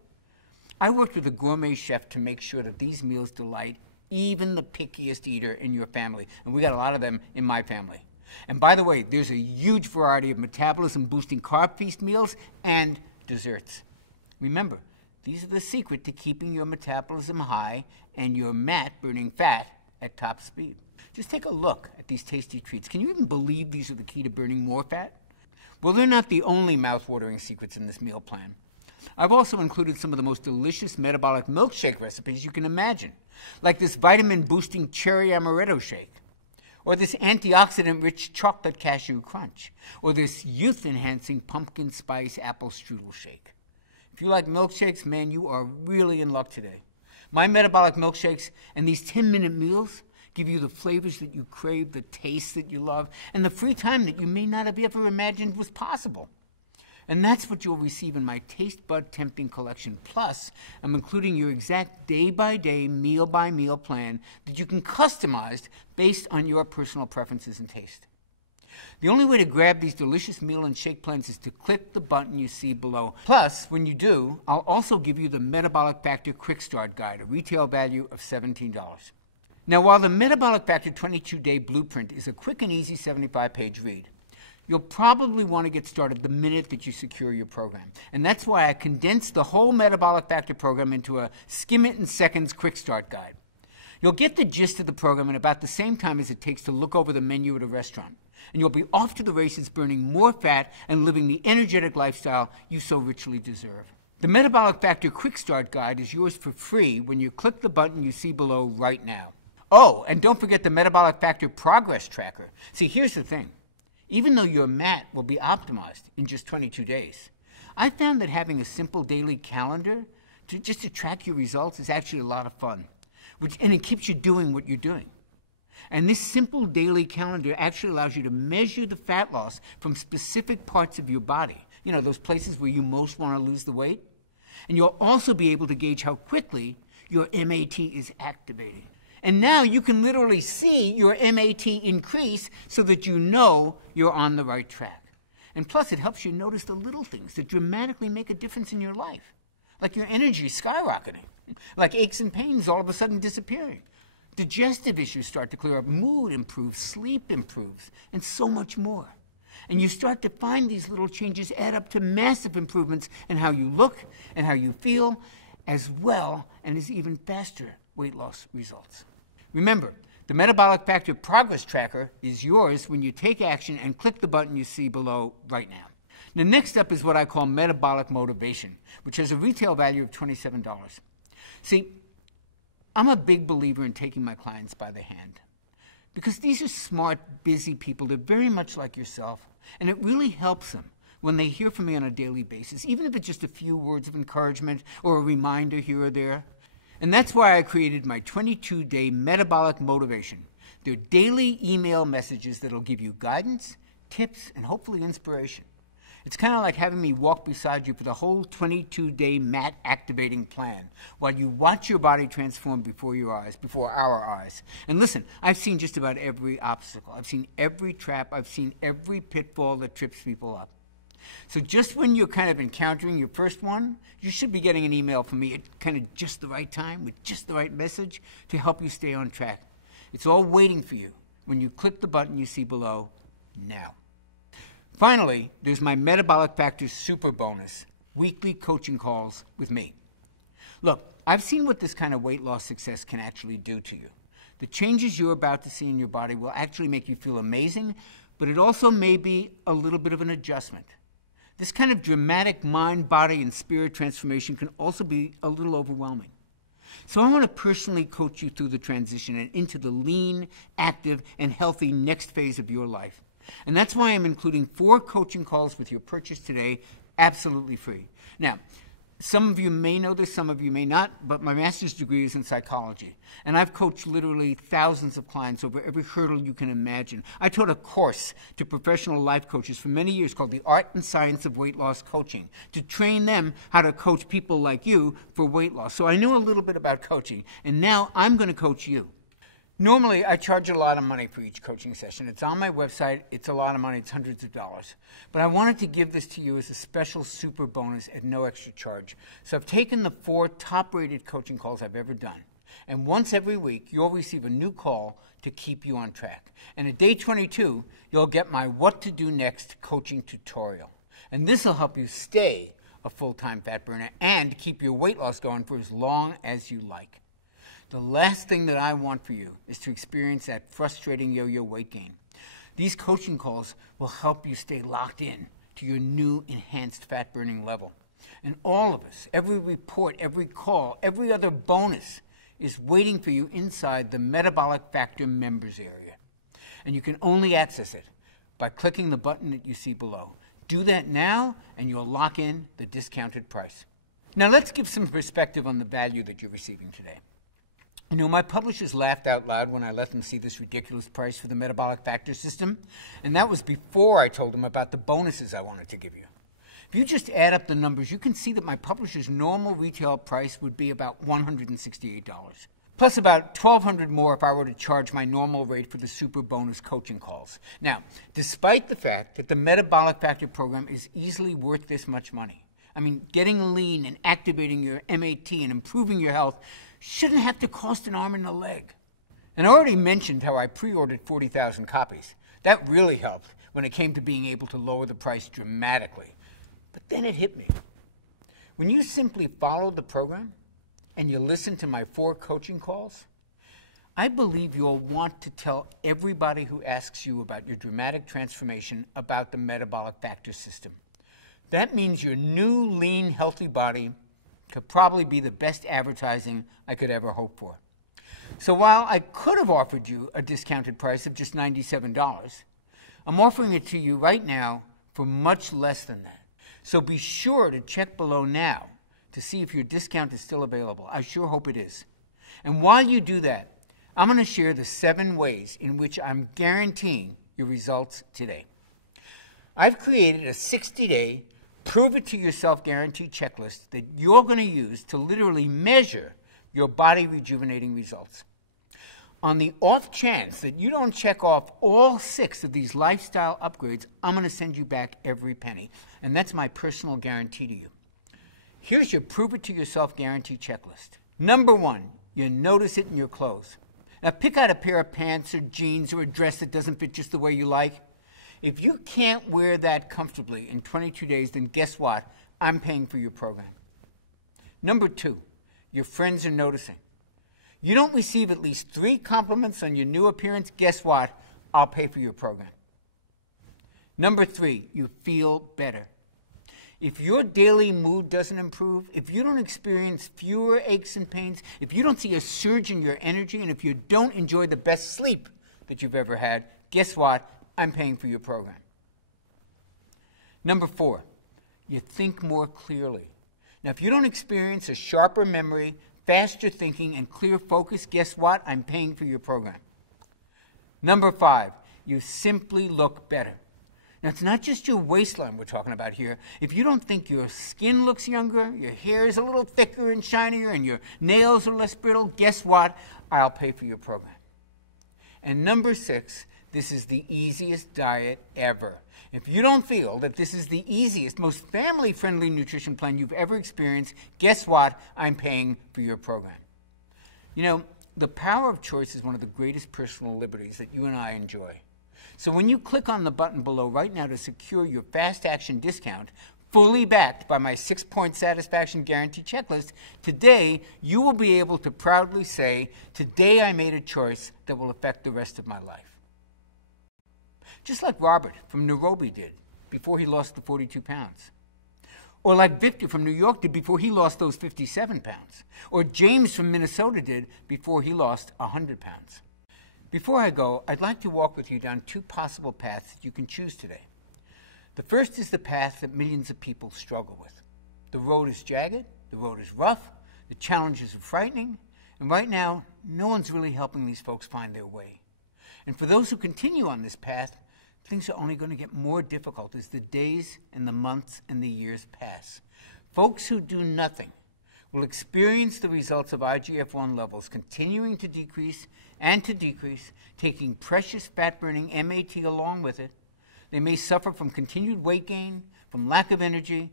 I worked with a gourmet chef to make sure that these meals delight even the pickiest eater in your family. And we got a lot of them in my family. And by the way, there's a huge variety of metabolism-boosting carb feast meals and desserts. Remember, these are the secret to keeping your metabolism high and your mat burning fat at top speed. Just take a look at these tasty treats. Can you even believe these are the key to burning more fat? Well, they're not the only mouth-watering secrets in this meal plan. I've also included some of the most delicious metabolic milkshake recipes you can imagine, like this vitamin-boosting cherry amaretto shake, or this antioxidant-rich chocolate cashew crunch, or this youth-enhancing pumpkin spice apple strudel shake. If you like milkshakes, man, you are really in luck today. My metabolic milkshakes and these 10-minute meals give you the flavors that you crave, the tastes that you love, and the free time that you may not have ever imagined was possible. And that's what you'll receive in my Taste Bud Tempting Collection. Plus, I'm including your exact day-by-day, meal-by-meal plan that you can customize based on your personal preferences and taste. The only way to grab these delicious meal and shake plans is to click the button you see below. Plus, when you do, I'll also give you the Metabolic Factor Quick Start Guide, a retail value of $17. Now, while the Metabolic Factor 22-Day Blueprint is a quick and easy 75-page read, you'll probably want to get started the minute that you secure your program. And that's why I condensed the whole Metabolic Factor program into a skim-it-in-seconds quick start guide. You'll get the gist of the program in about the same time as it takes to look over the menu at a restaurant. And you'll be off to the races burning more fat and living the energetic lifestyle you so richly deserve. The Metabolic Factor Quick Start Guide is yours for free when you click the button you see below right now. Oh, and don't forget the Metabolic Factor Progress Tracker. See, here's the thing. Even though your MAT will be optimized in just 22 days, I found that having a simple daily calendar just to track your results is actually a lot of fun, and it keeps you doing what you're doing. And this simple daily calendar actually allows you to measure the fat loss from specific parts of your body, those places where you most want to lose the weight. And you'll also be able to gauge how quickly your MAT is activating. And now you can literally see your MAT increase so that you know you're on the right track. And plus, it helps you notice the little things that dramatically make a difference in your life, like your energy skyrocketing, like aches and pains all of a sudden disappearing. Digestive issues start to clear up, mood improves, sleep improves, and so much more. And you start to find these little changes add up to massive improvements in how you look and how you feel, as well and as even faster weight loss results. Remember, the Metabolic Factor Progress Tracker is yours when you take action and click the button you see below right now. Now, next up is what I call Metabolic Motivation, which has a retail value of $27. See, I'm a big believer in taking my clients by the hand because these are smart, busy people. They're very much like yourself, and it really helps them when they hear from me on a daily basis, even if it's just a few words of encouragement or a reminder here or there. And that's why I created my 22-day Metabolic Motivation. They're daily email messages that'll give you guidance, tips, and hopefully inspiration. It's kind of like having me walk beside you for the whole 22-day MAT activating plan while you watch your body transform before our eyes. And listen, I've seen just about every obstacle. I've seen every trap. I've seen every pitfall that trips people up. So just when you're kind of encountering your first one, you should be getting an email from me at kind of just the right time with just the right message to help you stay on track. It's all waiting for you when you click the button you see below now. Finally, there's my Metabolic Factor Super Bonus, weekly coaching calls with me. Look, I've seen what this kind of weight loss success can actually do to you. The changes you're about to see in your body will actually make you feel amazing, but it also may be a little bit of an adjustment. This kind of dramatic mind, body, and spirit transformation can also be a little overwhelming. So I want to personally coach you through the transition and into the lean, active, and healthy next phase of your life. And that's why I'm including 4 coaching calls with your purchase today, absolutely free. Now, some of you may know this, some of you may not, but my master's degree is in psychology. And I've coached literally thousands of clients over every hurdle you can imagine. I taught a course to professional life coaches for many years called The Art and Science of Weight Loss Coaching to train them how to coach people like you for weight loss. So I knew a little bit about coaching, and now I'm going to coach you. Normally, I charge a lot of money for each coaching session. It's on my website. It's a lot of money. It's hundreds of dollars. But I wanted to give this to you as a special super bonus at no extra charge. So I've taken the 4 top-rated coaching calls I've ever done. And once every week, you'll receive a new call to keep you on track. And at day 22, you'll get my What to Do Next coaching tutorial. And this will help you stay a full-time fat burner and keep your weight loss going for as long as you like. The last thing that I want for you is to experience that frustrating yo-yo weight gain. These coaching calls will help you stay locked in to your new enhanced fat burning level. And all of us, every report, every call, every other bonus is waiting for you inside the Metabolic Factor members area. And you can only access it by clicking the button that you see below. Do that now and you'll lock in the discounted price. Now let's give some perspective on the value that you're receiving today. You know, my publishers laughed out loud when I let them see this ridiculous price for the Metabolic Factor system, and that was before I told them about the bonuses I wanted to give you. If you just add up the numbers, you can see that my publisher's normal retail price would be about $168, plus about $1,200 more if I were to charge my normal rate for the super bonus coaching calls. Now, despite the fact that the Metabolic Factor program is easily worth this much money, I mean, getting lean and activating your MAT and improving your health shouldn't have to cost an arm and a leg. And I already mentioned how I pre-ordered 40,000 copies. That really helped when it came to being able to lower the price dramatically. But then it hit me. When you simply follow the program and you listen to my 4 coaching calls, I believe you'll want to tell everybody who asks you about your dramatic transformation about the Metabolic Factor system. That means your new, lean, healthy body could probably be the best advertising I could ever hope for. So while I could have offered you a discounted price of just $97, I'm offering it to you right now for much less than that. So be sure to check below now to see if your discount is still available. I sure hope it is. And while you do that, I'm going to share the 7 ways in which I'm guaranteeing your results today. I've created a 60-day prove-it-to-yourself guarantee checklist that you're going to use to literally measure your body rejuvenating results. On the off chance that you don't check off all 6 of these lifestyle upgrades, I'm going to send you back every penny. And that's my personal guarantee to you. Here's your prove-it-to-yourself guarantee checklist. Number 1, you notice it in your clothes. Now pick out a pair of pants or jeans or a dress that doesn't fit just the way you like. If you can't wear that comfortably in 22 days, then guess what? I'm paying for your program. Number 2, your friends are noticing. You don't receive at least 3 compliments on your new appearance, guess what? I'll pay for your program. Number 3, you feel better. If your daily mood doesn't improve, if you don't experience fewer aches and pains, if you don't see a surge in your energy, and if you don't enjoy the best sleep that you've ever had, guess what? I'm paying for your program. Number 4, you think more clearly. Now, if you don't experience a sharper memory, faster thinking, and clear focus, guess what? I'm paying for your program. Number 5, you simply look better. Now, it's not just your waistline we're talking about here. If you don't think your skin looks younger, your hair is a little thicker and shinier, and your nails are less brittle, guess what? I'll pay for your program. And number 6, this is the easiest diet ever. If you don't feel that this is the easiest, most family-friendly nutrition plan you've ever experienced, guess what? I'm paying for your program. You know, the power of choice is one of the greatest personal liberties that you and I enjoy. So when you click on the button below right now to secure your fast action discount, fully backed by my 6-point satisfaction guarantee checklist, today you will be able to proudly say, today I made a choice that will affect the rest of my life. Just like Robert from Nairobi did before he lost the 42 pounds. Or like Victor from New York did before he lost those 57 pounds. Or James from Minnesota did before he lost 100 pounds. Before I go, I'd like to walk with you down 2 possible paths that you can choose today. The first is the path that millions of people struggle with. The road is jagged, the road is rough, the challenges are frightening, and right now, no one's really helping these folks find their way. And for those who continue on this path, things are only going to get more difficult as the days and the months and the years pass. Folks who do nothing will experience the results of IGF-1 levels continuing to decrease, taking precious fat-burning MAT along with it. They may suffer from continued weight gain, from lack of energy,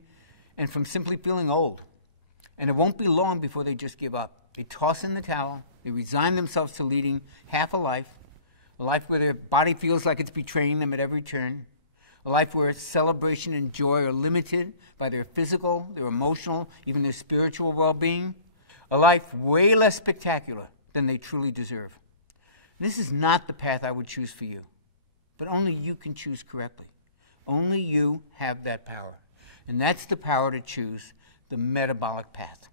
and from simply feeling old. And it won't be long before they just give up. They toss in the towel, they resign themselves to leading half a life where their body feels like it's betraying them at every turn, a life where celebration and joy are limited by their physical, their emotional, even their spiritual well-being, a life way less spectacular than they truly deserve. This is not the path I would choose for you, but only you can choose correctly. Only you have that power, and that's the power to choose the metabolic path.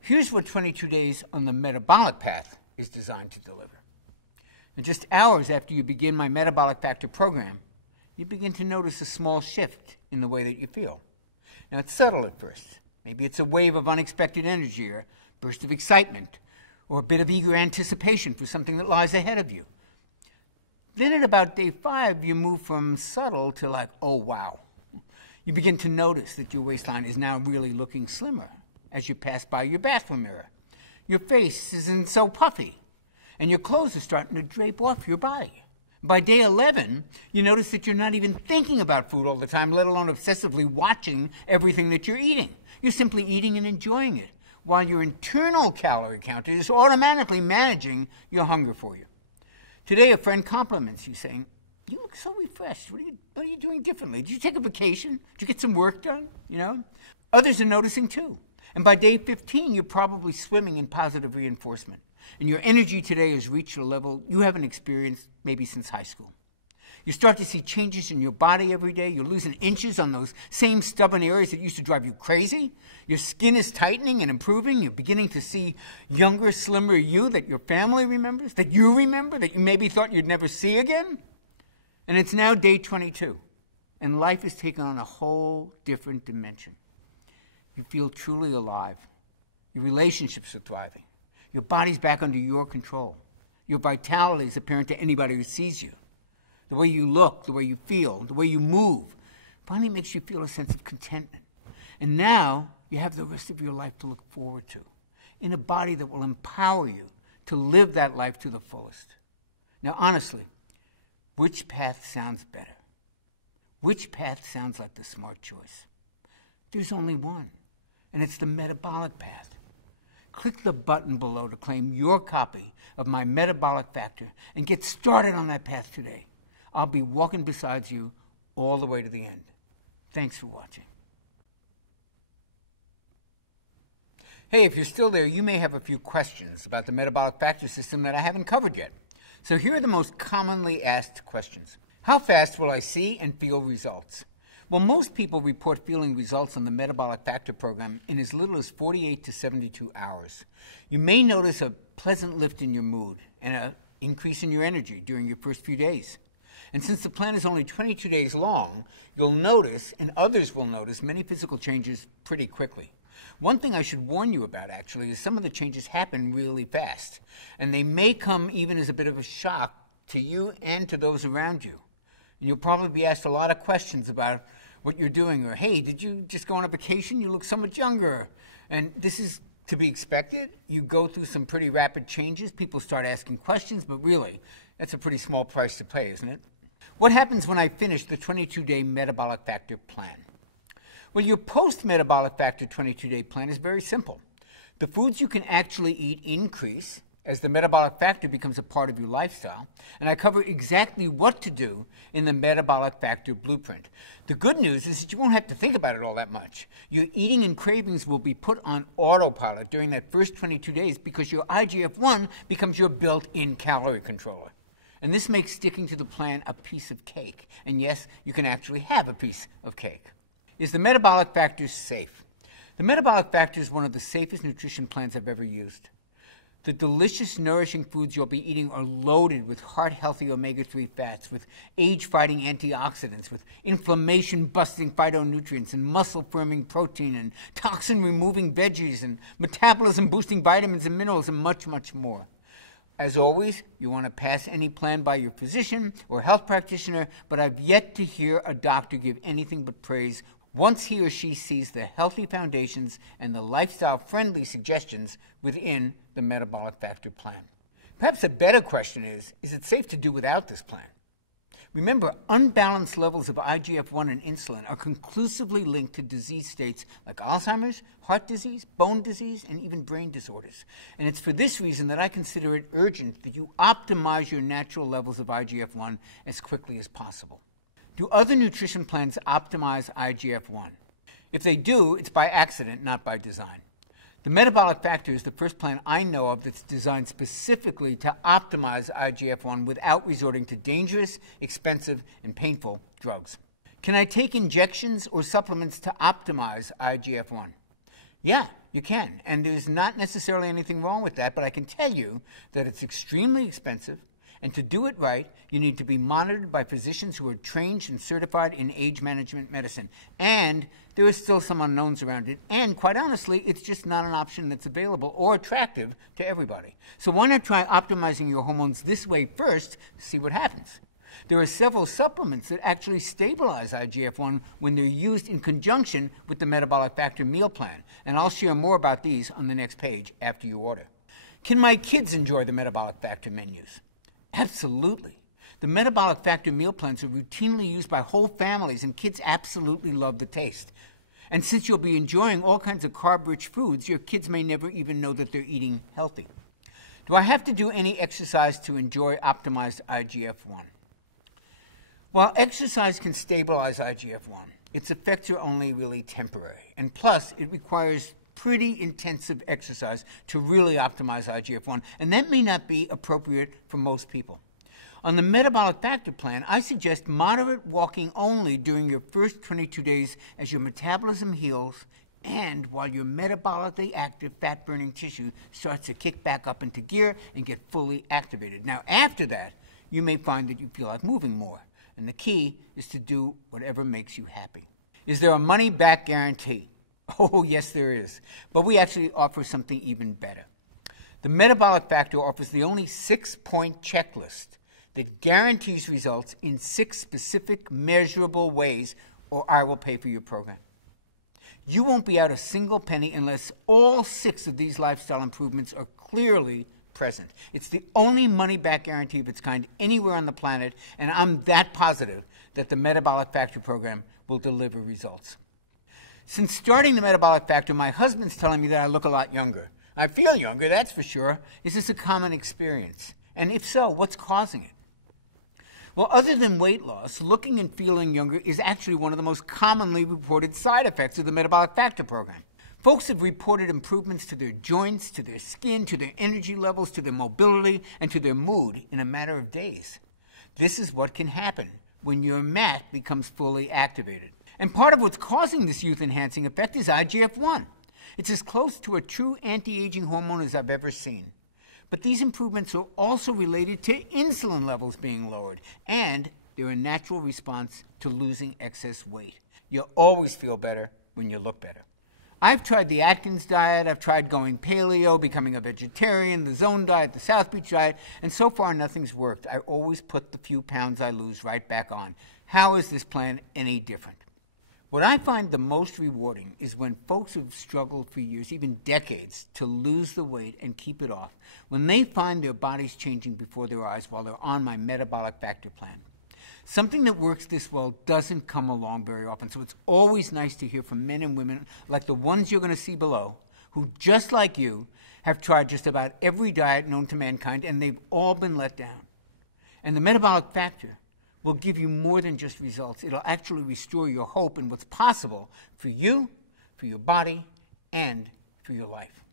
Here's what 22 days on the metabolic path is designed to deliver. And just hours after you begin my Metabolic Factor program, you begin to notice a small shift in the way that you feel. Now, it's subtle at first. Maybe it's a wave of unexpected energy or a burst of excitement or a bit of eager anticipation for something that lies ahead of you. Then at about day 5, you move from subtle to like, oh, wow. You begin to notice that your waistline is now really looking slimmer as you pass by your bathroom mirror. Your face isn't so puffy, and your clothes are starting to drape off your body. By day 11, you notice that you're not even thinking about food all the time, let alone obsessively watching everything that you're eating. You're simply eating and enjoying it, while your internal calorie counter is automatically managing your hunger for you. Today, a friend compliments you, saying, "You look so refreshed. What are you doing differently? Did you take a vacation? Did you get some work done?" Others are noticing too. And by day 15, you're probably swimming in positive reinforcement. And your energy today has reached a level you haven't experienced maybe since high school. You start to see changes in your body every day. You're losing inches on those same stubborn areas that used to drive you crazy. Your skin is tightening and improving. You're beginning to see younger, slimmer you that your family remembers, that you remember, that you maybe thought you'd never see again. And it's now day 22, and life is taking on a whole different dimension. You feel truly alive. Your relationships are thriving. Your body's back under your control. Your vitality is apparent to anybody who sees you. The way you look, the way you feel, the way you move finally makes you feel a sense of contentment. And now you have the rest of your life to look forward to, in a body that will empower you to live that life to the fullest. Now, honestly, which path sounds better? Which path sounds like the smart choice? There's only one, and it's the metabolic path. Click the button below to claim your copy of my Metabolic Factor and get started on that path today. I'll be walking beside you all the way to the end. Thanks for watching. Hey, if you're still there, you may have a few questions about the Metabolic Factor system that I haven't covered yet. So here are the most commonly asked questions. How fast will I see and feel results? Well, most people report feeling results on the Metabolic Factor program in as little as 48 to 72 hours. You may notice a pleasant lift in your mood and an increase in your energy during your first few days. And since the plan is only 22 days long, you'll notice, and others will notice, many physical changes pretty quickly. One thing I should warn you about, actually, is some of the changes happen really fast, and they may come even as a bit of a shock to you and to those around you. And you'll probably be asked a lot of questions about what you're doing, or, "Hey, did you just go on a vacation? You look so much younger." And this is to be expected. You go through some pretty rapid changes. People start asking questions, but really, that's a pretty small price to pay, isn't it? What happens when I finish the 22-day Metabolic Factor plan? Well, your post-Metabolic Factor 22-day plan is very simple. The foods you can actually eat increase as the Metabolic Factor becomes a part of your lifestyle, and I cover exactly what to do in the Metabolic Factor blueprint. The good news is that you won't have to think about it all that much. Your eating and cravings will be put on autopilot during that first 22 days because your IGF-1 becomes your built-in calorie controller. And this makes sticking to the plan a piece of cake. And yes, you can actually have a piece of cake. Is the Metabolic Factor safe? The Metabolic Factor is one of the safest nutrition plans I've ever used. The delicious, nourishing foods you'll be eating are loaded with heart-healthy omega-3 fats, with age-fighting antioxidants, with inflammation-busting phytonutrients, and muscle-firming protein, and toxin-removing veggies, and metabolism-boosting vitamins and minerals, and much, much more. As always, you want to pass any plan by your physician or health practitioner, but I've yet to hear a doctor give anything but praise once he or she sees the healthy foundations and the lifestyle-friendly suggestions within the Metabolic Factor plan. Perhaps a better question is it safe to do without this plan? Remember, unbalanced levels of IGF-1 and insulin are conclusively linked to disease states like Alzheimer's, heart disease, bone disease, and even brain disorders. And it's for this reason that I consider it urgent that you optimize your natural levels of IGF-1 as quickly as possible. Do other nutrition plans optimize IGF-1? If they do, it's by accident, not by design. The Metabolic Factor is the first plan I know of that's designed specifically to optimize IGF-1 without resorting to dangerous, expensive, and painful drugs. Can I take injections or supplements to optimize IGF-1? Yeah, you can, and there's not necessarily anything wrong with that, but I can tell you that it's extremely expensive, and to do it right, you need to be monitored by physicians who are trained and certified in age management medicine. And there are still some unknowns around it. And quite honestly, it's just not an option that's available or attractive to everybody. So why not try optimizing your hormones this way first to see what happens? There are several supplements that actually stabilize IGF-1 when they're used in conjunction with the Metabolic Factor meal plan, and I'll share more about these on the next page after you order. Can my kids enjoy the Metabolic Factor menus? Absolutely. The Metabolic Factor meal plans are routinely used by whole families, and kids absolutely love the taste. And since you'll be enjoying all kinds of carb-rich foods, your kids may never even know that they're eating healthy. Do I have to do any exercise to enjoy optimized IGF-1? While exercise can stabilize IGF-1, its effects are only really temporary. And plus, it requires pretty intensive exercise to really optimize IGF-1, and that may not be appropriate for most people. On the Metabolic Factor plan, I suggest moderate walking only during your first 22 days as your metabolism heals and while your metabolically active fat-burning tissue starts to kick back up into gear and get fully activated. Now, after that, you may find that you feel like moving more, and the key is to do whatever makes you happy. Is there a money-back guarantee? Oh, yes, there is, but we actually offer something even better. The Metabolic Factor offers the only 6-point checklist that guarantees results in 6 specific measurable ways, or I will pay for your program. You won't be out a single penny unless all 6 of these lifestyle improvements are clearly present. It's the only money-back guarantee of its kind anywhere on the planet, and I'm that positive that the Metabolic Factor program will deliver results. Since starting the Metabolic Factor, my husband's telling me that I look a lot younger. I feel younger, that's for sure. Is this a common experience? And if so, what's causing it? Well, other than weight loss, looking and feeling younger is actually one of the most commonly reported side effects of the Metabolic Factor program. Folks have reported improvements to their joints, to their skin, to their energy levels, to their mobility, and to their mood in a matter of days. This is what can happen when your MAT becomes fully activated. And part of what's causing this youth-enhancing effect is IGF-1. It's as close to a true anti-aging hormone as I've ever seen. But these improvements are also related to insulin levels being lowered, and they're a natural response to losing excess weight. You'll always feel better when you look better. I've tried the Atkins diet, I've tried going paleo, becoming a vegetarian, the Zone diet, the South Beach diet, and so far nothing's worked. I always put the few pounds I lose right back on. How is this plan any different? What I find the most rewarding is when folks who've struggled for years, even decades, to lose the weight and keep it off, when they find their bodies changing before their eyes while they're on my Metabolic Factor plan. Something that works this well doesn't come along very often, so it's always nice to hear from men and women like the ones you're going to see below, who, just like you, have tried just about every diet known to mankind, and they've all been let down. And the Metabolic Factor will give you more than just results. It'll actually restore your hope in what's possible for you, for your body, and for your life.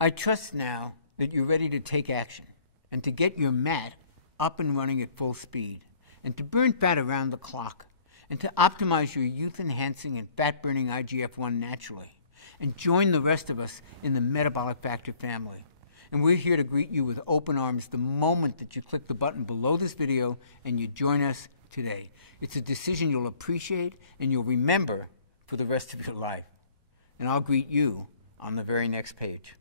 I trust now that you're ready to take action and to get your MAT up and running at full speed and to burn fat around the clock and to optimize your youth-enhancing and fat-burning IGF-1 naturally and join the rest of us in the Metabolic Factor family. And we're here to greet you with open arms the moment that you click the button below this video and you join us today. It's a decision you'll appreciate and you'll remember for the rest of your life. And I'll greet you on the very next page.